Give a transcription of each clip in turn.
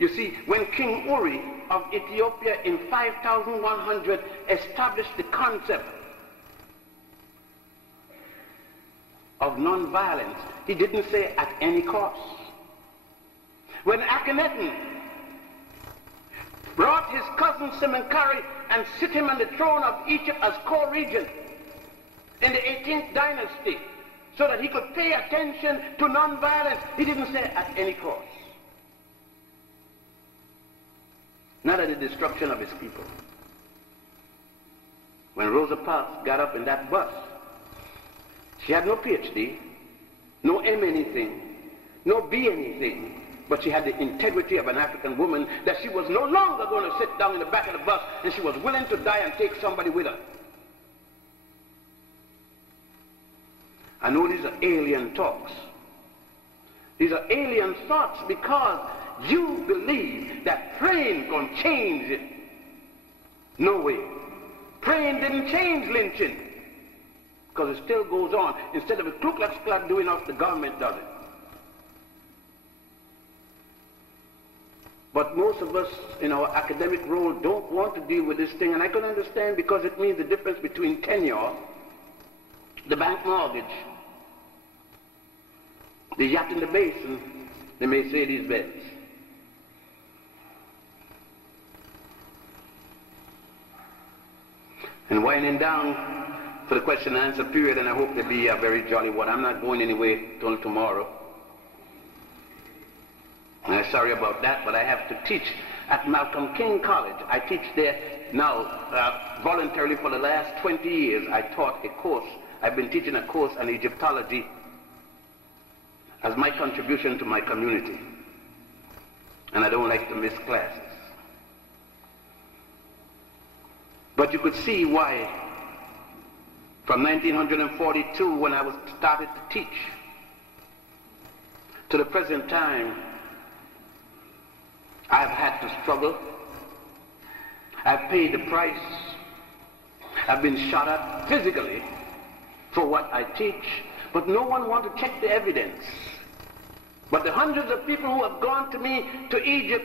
You see, when King Uri of Ethiopia in 5100 established the concept of non-violence, he didn't say at any cost. When Akhenaten brought his cousin Semenkari and sit him on the throne of Egypt as co-regent in the 18th dynasty so that he could pay attention to non-violence, he didn't say at any cost. Not at the destruction of his people. When Rosa Parks got up in that bus, she had no PhD, no M anything, no B anything, but she had the integrity of an African woman that she was no longer going to sit down in the back of the bus, and she was willing to die and take somebody with her. I know these are alien talks. These are alien thoughts because you believe that praying can change it. No way. Praying didn't change lynching, because it still goes on. Instead of a Ku Klux Klan doing it, the government does it. But most of us in our academic role don't want to deal with this thing, and I can understand, because it means the difference between tenure, the bank mortgage, the yacht in the basin, they may say these beds. And winding down for the question and answer period, and I hope to be a very jolly one. I'm not going anywhere till tomorrow. And I'm sorry about that, but I have to teach at Malcolm King College. I teach there now voluntarily for the last 20 years. I taught a course. I've been teaching a course on Egyptology as my contribution to my community. And I don't like to miss classes. But you could see why from 1942, when I was started to teach, to the present time, I've had to struggle. I've paid the price. I've been shot at physically for what I teach, but no one wants to check the evidence. But the hundreds of people who have gone to me to Egypt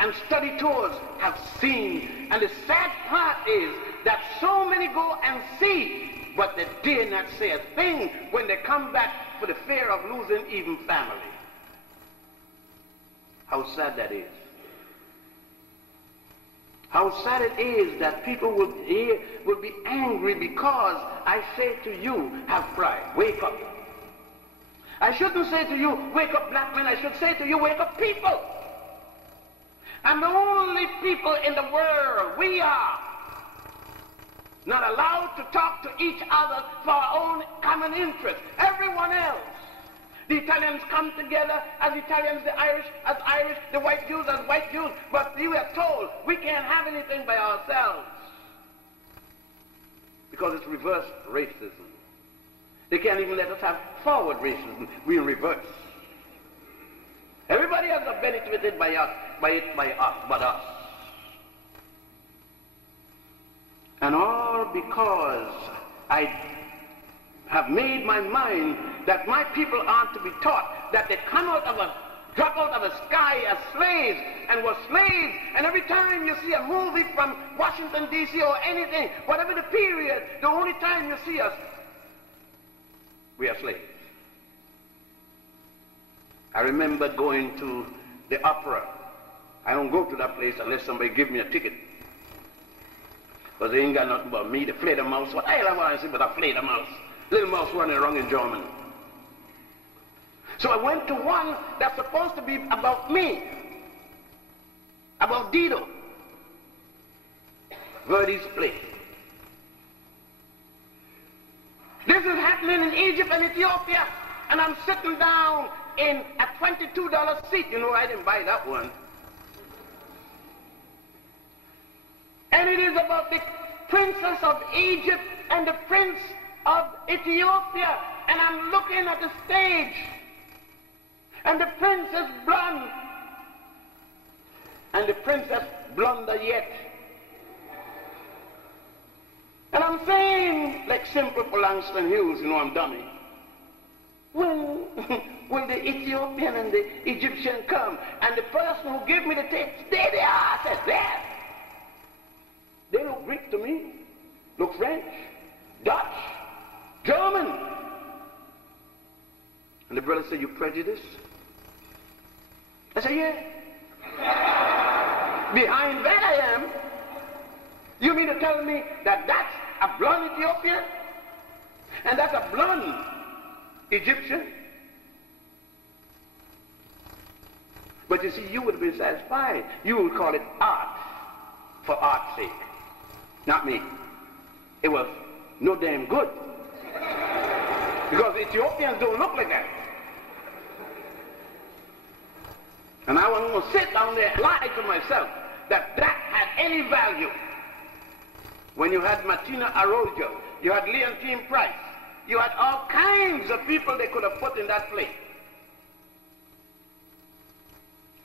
and study tours have seen. And the sad part is that so many go and see, but they dare not say a thing when they come back for the fear of losing even family. How sad that is. How sad it is that people will be angry because I say to you, have pride, wake up. I shouldn't say to you, wake up black men. I should say to you, wake up people. And the only people in the world, we are not allowed to talk to each other for our own common interest. Everyone else. The Italians come together as Italians, the Irish as Irish, the white Jews as white Jews, but you are told we can't have anything by ourselves because it's reverse racism. They can't even let us have forward racism. We in reverse. Everybody else is benefited by us, but us. And all because I have made my mind that my people aren't to be taught that they drop out of the sky as slaves and were slaves. And every time you see a movie from Washington, D.C. or anything, whatever the period, the only time you see us, we are slaves. I remember going to the opera. I don't go to that place unless somebody give me a ticket. Because they ain't got nothing but me, the Fleder Mouse. What the hell am I see but a Fleder Mouse? Little mouse running around in German. So I went to one that's supposed to be about me. About Dido. Verdi's play. This is happening in Egypt and Ethiopia, and I'm sitting down in a $22 seat. You know, I didn't buy that one. And it is about the princess of Egypt and the prince of Ethiopia. And I'm looking at the stage, and the princess blonde, and the princess blonder yet. And I'm saying, like simple for Langston Hughes, you know, I'm dummy. Well, will the Ethiopian and the Egyptian come? And the person who gave me the text, there they are. I said, there. They look Greek to me, look French, Dutch, German. And the brother said, you prejudiced? I said, yeah. Behind that I am. You mean to tell me that that's a blonde Ethiopian? And that's a blonde Egyptian? But you see, you would have been satisfied. You would call it art for art's sake. Not me. It was no damn good. Because Ethiopians don't look like that. And I wasn't going to sit down there and lie to myself that that had any value. When you had Martina Arroyo, you had Leontine Price, you had all kinds of people they could have put in that place.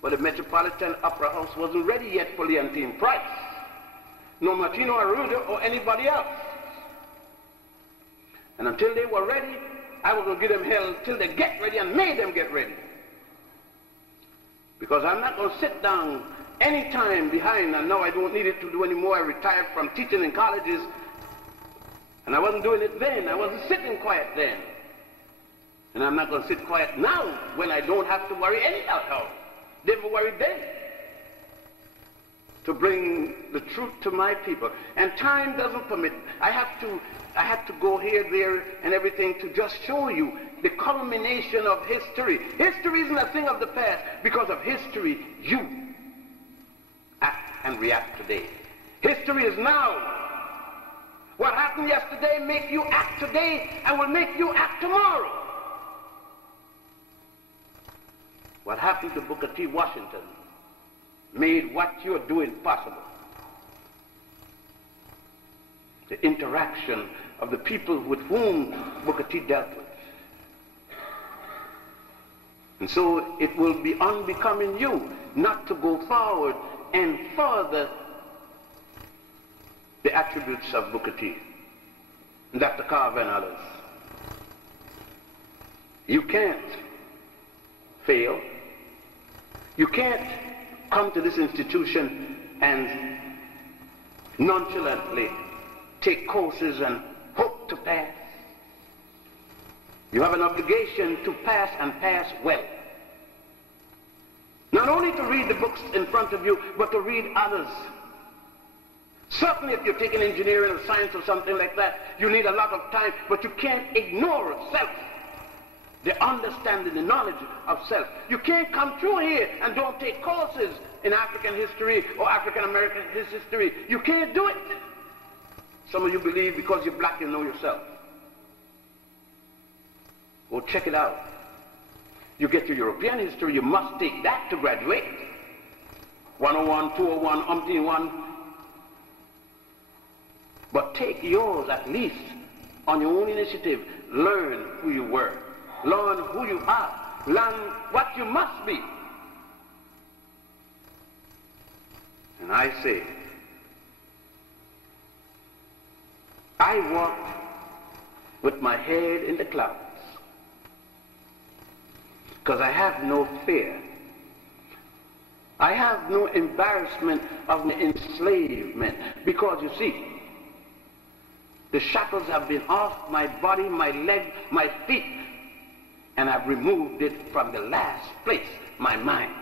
But the Metropolitan Opera House wasn't ready yet for Leontine Price, no Martina Arroyo or anybody else. And until they were ready, I was going to give them hell till they get ready and made them get ready. Because I'm not going to sit down any time behind, and now I don't need it to do anymore. I retired from teaching in colleges, and I wasn't doing it then. I wasn't sitting quiet then. And I'm not going to sit quiet now when I don't have to worry anyhow. Never worried then. To bring the truth to my people. And time doesn't permit. I have to go here, there, and everything to just show you the culmination of history. History isn't a thing of the past. Because of history, you act and react today. History is now. What happened yesterday make you act today and will make you act tomorrow. What happened to Booker T. Washington made what you're doing possible. The interaction of the people with whom Booker T. dealt with. And so it will be unbecoming you not to go forward and further the attributes of Booker T. and Dr. Carver and others. You can't fail. You can't come to this institution and nonchalantly take courses and hope to pass. You have an obligation to pass and pass well. Not only to read the books in front of you, but to read others. Certainly if you're taking engineering or science or something like that, you need a lot of time, but you can't ignore self. The understanding, the knowledge of self. You can't come through here and don't take courses in African history or African American history. You can't do it. Some of you believe because you're black you know yourself. Go check it out. You get your European history, you must take that to graduate. 101, 201, umpteen one. But take yours at least on your own initiative. Learn who you were. Learn who you are. Learn what you must be. And I say, I walked with my head in the clouds because I have no fear. I have no embarrassment of enslavement because you see, the shackles have been off my body, my leg, my feet, and I've removed it from the last place, my mind.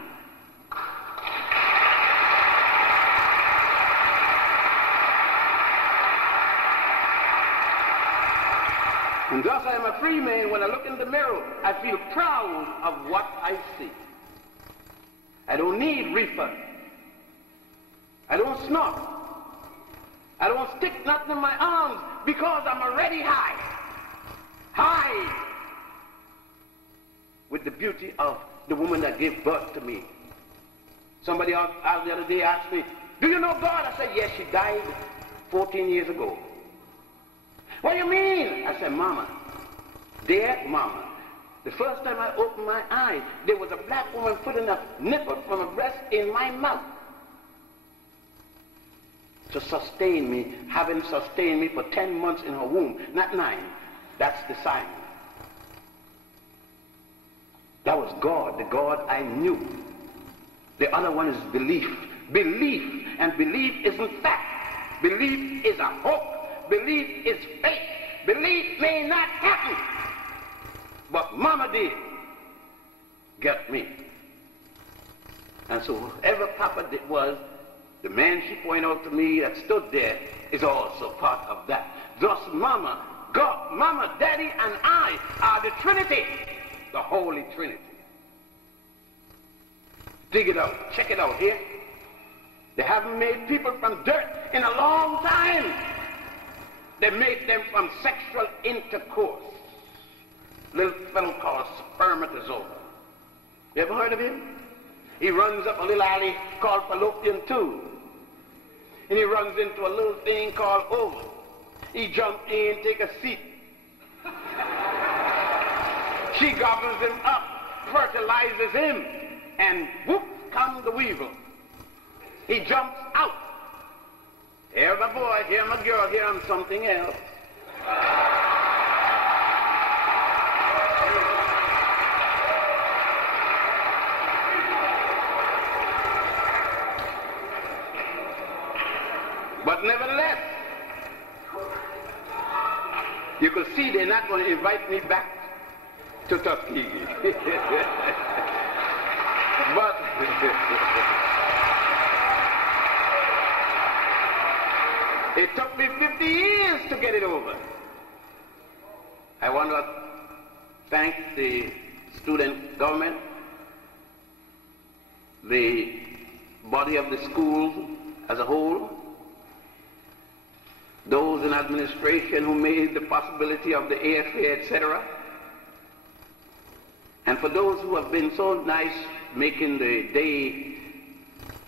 And thus I am a free man. When I look in the mirror, I feel proud of what I see. I don't need refund. I don't snort. I don't stick nothing in my arms because I'm already high. High with the beauty of the woman that gave birth to me. Somebody else the other day asked me, do you know God? I said, yes, she died 14 years ago. What do you mean? I said, Mama, dear Mama, the first time I opened my eyes, there was a black woman putting a nipple from a breast in my mouth to sustain me, having sustained me for 10 months in her womb, not 9. That's the sign. That was God, the God I knew. The other one is belief. Belief, and belief isn't fact. Belief is a hope. Belief is faith. Belief may not happen, but Mama did get me. And so whoever Papa did was, the man she pointed out to me that stood there is also part of that. Thus Mama, God, Mama, Daddy, and I are the Trinity, the Holy Trinity. Dig it out, check it out here. They haven't made people from dirt in a long time. They made them from sexual intercourse. Little fellow called spermatozoa. You ever heard of him? He runs up a little alley called fallopian tube. And he runs into a little thing called ovum. He jumps in, take a seat. She gobbles him up, fertilizes him, and whoop comes the weevil. He jumps out. Here my boy, here my girl, here I'm something else. But nevertheless, you could see they're not going to invite me back to Tuskegee. But it took me 50 years to get it over. I want to thank the student government, the body of the schools as a whole, those in administration who made the possibility of the airfare, etc. And for those who have been so nice making the day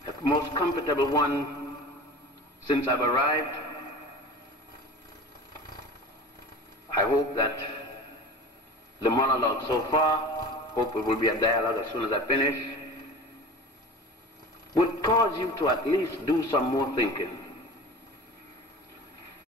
the most comfortable one since I've arrived, I hope that the monologue so far, hope it will be a dialogue as soon as I finish, would cause you to at least do some more thinking.